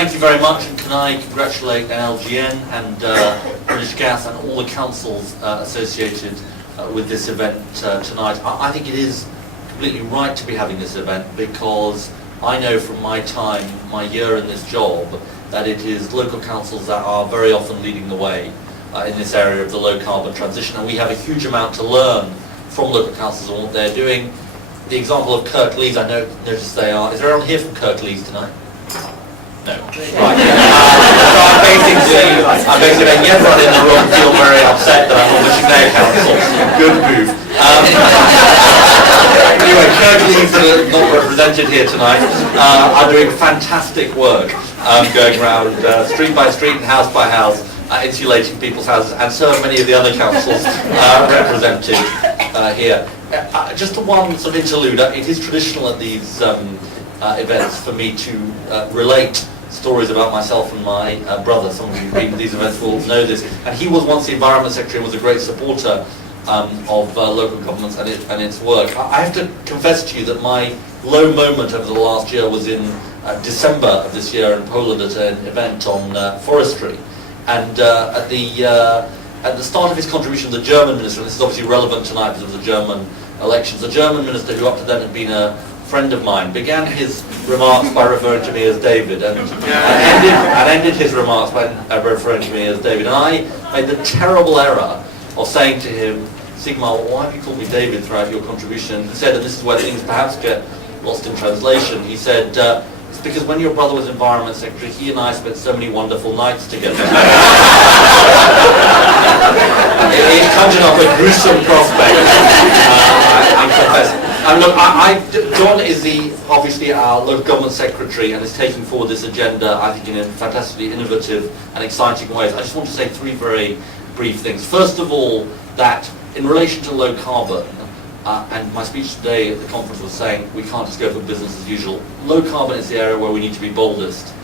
thank you very much, and can I congratulate NLGN and British Gas and all the councils associated with this event tonight. I think it is completely right to be having this event, because I know from my time, my year in this job, that it is local councils that are very often leading the way in this area of the low carbon transition, and we have a huge amount to learn from local councils and what they're doing. The example of Kirklees, I noticed they are. Is there anyone here from Kirklees tonight? No. Right. So I'm basically making everyone in the room feel very upset that I'm on the Chicago Council. Good move. Anyway, Kirklees are not represented here tonight. Are doing fantastic work, going around street by street and house by house, insulating people's houses, and so many of the other councils represented here. Just one sort of interlude. It is traditional at these events for me to relate stories about myself and my brother. Some of you who've been to these events will know this. And he was once the Environment Secretary and was a great supporter of local governments and its work. I have to confess to you that my low moment over the last year was in December of this year in Poland at an event on forestry. And at the start of his contribution, the German minister, and this is obviously relevant tonight because of the German elections, the German minister, who up to then had been a friend of mine, began his remarks by referring to me as David, and ended his remarks by referring to me as David. And I made the terrible error of saying to him, Sigmar, why have you called me David throughout your contribution? And he said, and this is where things perhaps get lost in translation, he said, it's because when your brother was Environment Secretary, he and I spent so many wonderful nights together. It conjured up a gruesome prospect, I confess. Look, John is obviously our local government secretary and is taking forward this agenda, I think, in fantastically innovative and exciting ways. I just want to say three very brief things. First of all, that in relation to low carbon, and my speech today at the conference was saying we can't just go for business as usual. Low carbon is the area where we need to be boldest,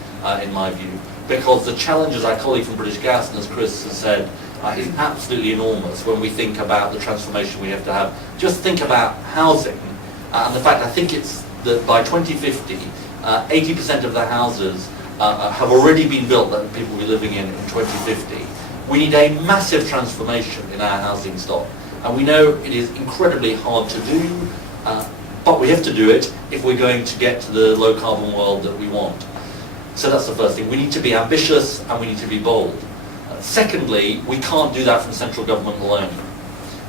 in my view, because the challenge, as our colleague from British Gas, and as Chris has said, is absolutely enormous when we think about the transformation we have to have. Just think about housing, and the fact, I think it's that by 2050, 80% of the houses have already been built that people will be living in 2050. We need a massive transformation in our housing stock. And we know it is incredibly hard to do, but we have to do it if we're going to get to the low carbon world that we want. So that's the first thing. We need to be ambitious and we need to be bold. Secondly, we can't do that from central government alone.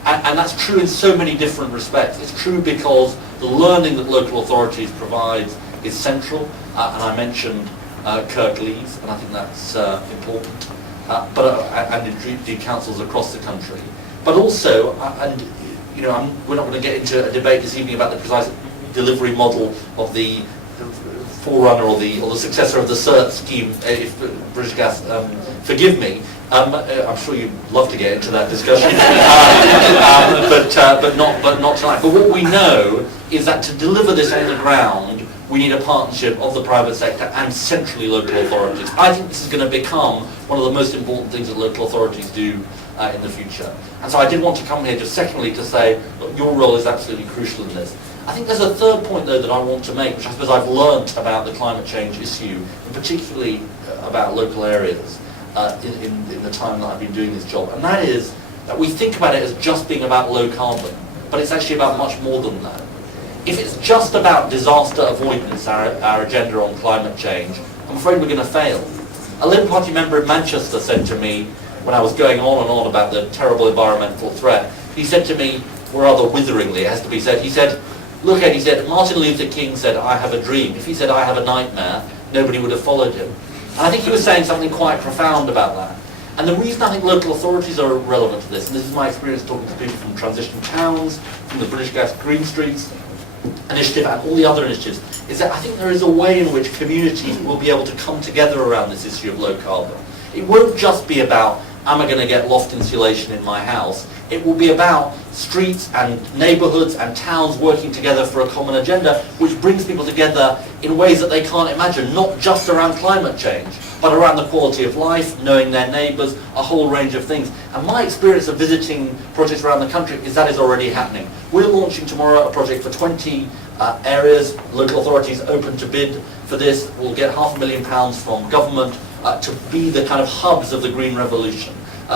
And that's true in so many different respects. It's true because the learning that local authorities provide is central, and I mentioned Kirklees, and I think that's important, and indeed councils across the country. But also, we're not going to get into a debate this evening about the precise delivery model of the forerunner or the successor of the CERT scheme, if British Gas forgive me. I'm sure you'd love to get into that discussion, but not tonight. But what we know is that to deliver this on the ground, we need a partnership of the private sector and centrally local authorities. I think this is going to become one of the most important things that local authorities do in the future. And so I did want to come here just secondly to say, look, your role is absolutely crucial in this. I think there's a third point though that I want to make, which I suppose I've learnt about the climate change issue, and particularly about local areas in the time that I've been doing this job. And that is that we think about it as just being about low carbon, but it's actually about much more than that. If it's just about disaster avoidance, our agenda on climate change, I'm afraid we're going to fail. A Labour Party member in Manchester said to me, when I was going on and on about the terrible environmental threat, he said to me, rather witheringly, it has to be said, he said, look Ed, he said, Martin Luther King said, I have a dream. If he said, I have a nightmare, nobody would have followed him. And I think he was saying something quite profound about that. And the reason I think local authorities are relevant to this, and this is my experience talking to people from transition towns, from the British Gas Green Streets initiative and all the other initiatives, is that I think there is a way in which communities will be able to come together around this issue of low carbon. It won't just be about, am I going to get loft insulation in my house? It will be about streets and neighbourhoods and towns working together for a common agenda, which brings people together in ways that they can't imagine, not just around climate change, but around the quality of life, knowing their neighbours, a whole range of things. And my experience of visiting projects around the country is that is already happening. We're launching tomorrow a project for 20 areas, local authorities open to bid for this. We'll get £500,000 from government to be the kind of hubs of the green revolution.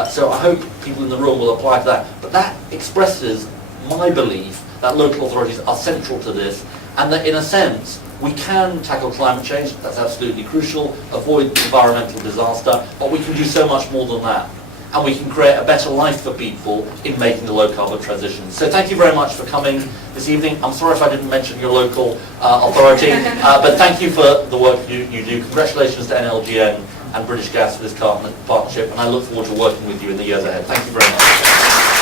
So I hope people in the room will apply to that. But that expresses my belief that local authorities are central to this, and that in a sense we can tackle climate change, that's absolutely crucial, avoid environmental disaster, but we can do so much more than that. And we can create a better life for people in making the low carbon transition. So thank you very much for coming this evening. I'm sorry if I didn't mention your local authority, but thank you for the work you do. Congratulations to NLGN and British Gas for this partnership, and I look forward to working with you in the years ahead. Thank you very much.